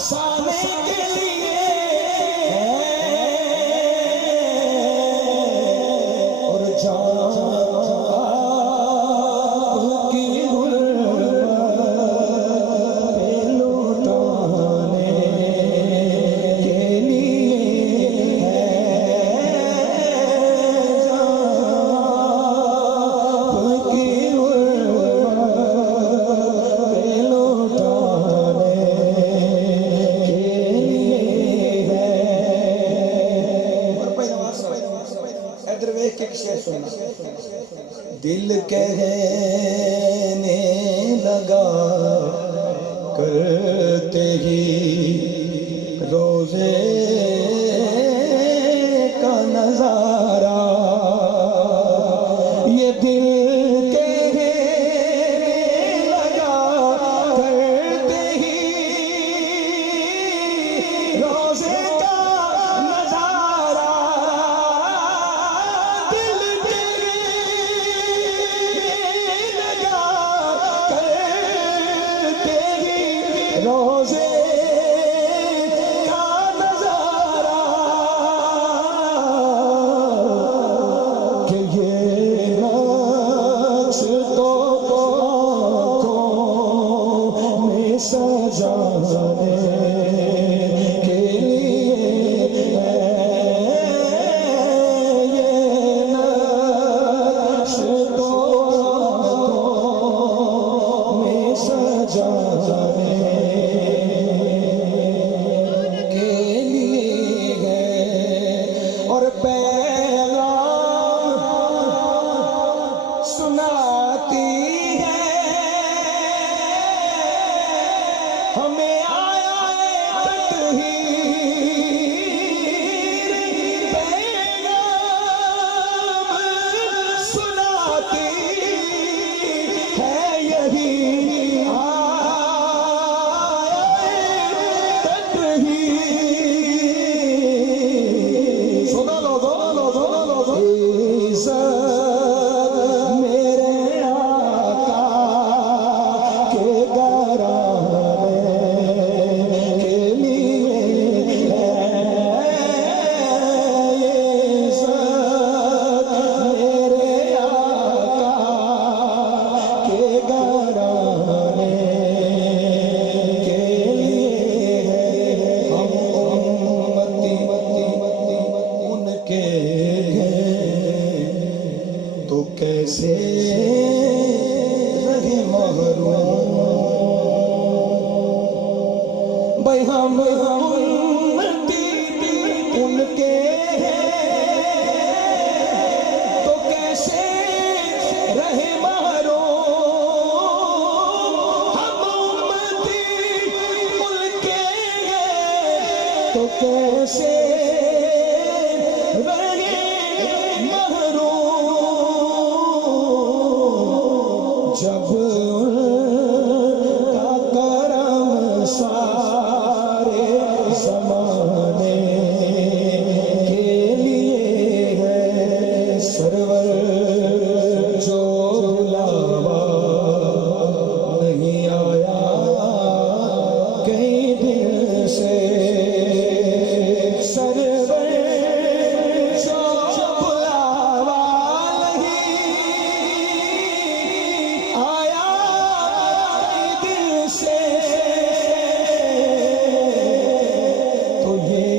हंसाने के लिए और जान की पे लुटाने के लिए है जान की पे लुटाने के लिए है। और इधर वेख के शेर सुनना। दिल कहने लगा करते ही रोजे का नजारा, ये दिल कहने लगा करते ही रोजे का नजारा, दिल लगा करते ही रोजे का नजारा, कि ये नक्श तो आँखों में सजाने के लिए है, ये नक्श तो आँखों में सजाने के लिए है। और पैगाम सुनाती है हमें आया तकहीर, पैगाम सुनाती है यही आया तकहीर। सुना लो इज़्ज़त मेरे आका के घराने के लिए है, ये इज़्ज़त मेरे आका के घराने के लिए है। हम उम्मती उनके हैं तो कैसे रहे महरूम, भाई हम उम्मती उनके हैं तो कैसे रहे महरूम, हम उम्मती उनके हैं तो कैसे रहे महरूम, जब उनका करम सारे ज़माने के लिए है। सरवर जो बुलावा नहीं आया कई दिन से, सरवर जो बुलावा नहीं आया कई दिन से, तो ये